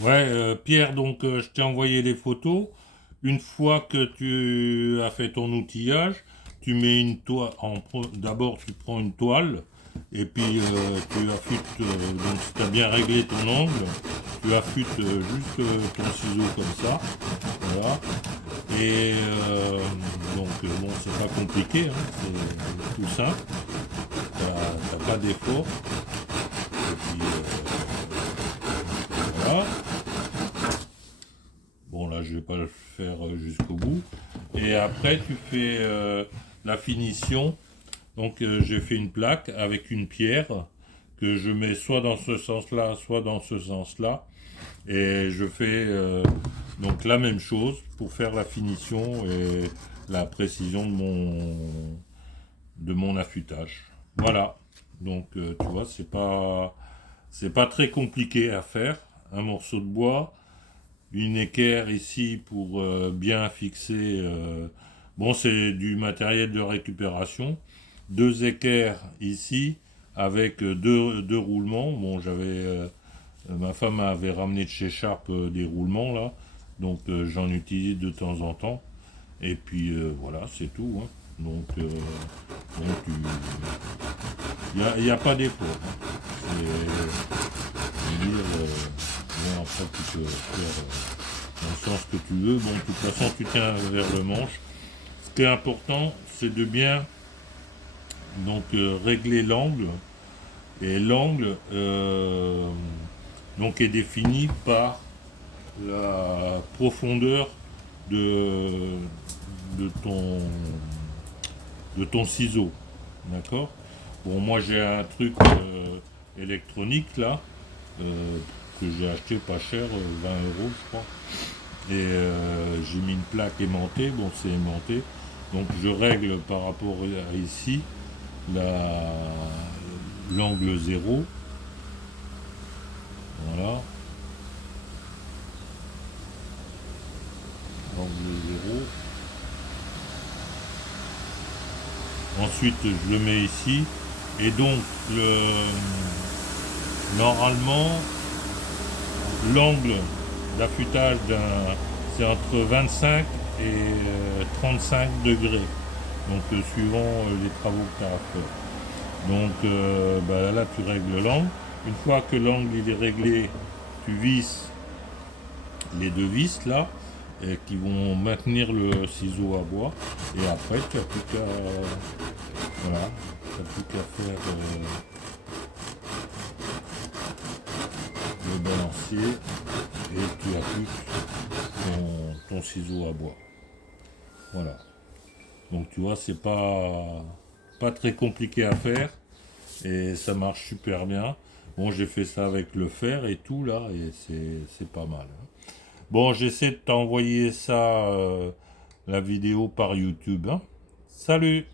Ouais, Pierre, donc je t'ai envoyé les photos. Une fois que tu as fait ton outillage, tu mets une toile. D'abord, tu prends une toile et puis tu affûtes. Donc, si tu as bien réglé ton angle, tu affûtes juste ton ciseau comme ça. Voilà. Et donc, bon, c'est pas compliqué, hein, c'est tout simple. T'as pas d'effort. Et puis, voilà. Bon, là, je vais pas le faire jusqu'au bout. Et après, tu fais la finition. Donc, j'ai fait une plaque avec une pierre que je mets soit dans ce sens-là, soit dans ce sens-là. Et je fais donc la même chose pour faire la finition et la précision de mon affûtage. Voilà. Donc, tu vois, c'est pas très compliqué à faire. Un morceau de bois, une équerre ici pour bien fixer. Bon, c'est du matériel de récupération. Deux équerres ici avec deux roulements. Bon, ma femme avait ramené de chez Sharp des roulements là, donc j'en utilise de temps en temps. Et puis voilà, c'est tout, hein. Donc, il y a pas d'effort, hein. Je veux dire, bon, après tu peux faire dans le sens que tu veux. Bon, de toute façon, tu tiens vers le manche. Ce qui est important, c'est de bien donc régler l'angle. Et l'angle donc est défini par la profondeur de, de ton de ton ciseau. D'accord. Bon, moi j'ai un truc électronique là que j'ai acheté pas cher, 20 euros je crois. Et j'ai mis une plaque aimantée, bon c'est aimanté, donc je règle par rapport à ici la l'angle zéro, voilà, l'angle zéro. Ensuite je le mets ici, et donc normalement l'angle d'affûtage c'est entre 25 et 35 degrés, donc suivant les travaux que tu as à faire. Donc là, tu règles l'angle. Une fois que l'angle il est réglé, tu visses les deux vis là, qui vont maintenir le ciseau à bois. Et après, tu n'as plus qu'à voilà, t'as plus qu'à faire le balancier et tu appliques ton ciseau à bois. Voilà. Donc tu vois, c'est pas très compliqué à faire et ça marche super bien. Bon, j'ai fait ça avec le fer et tout là, et c'est pas mal, hein. Bon, j'essaie de t'envoyer ça, la vidéo par YouTube, hein. Salut!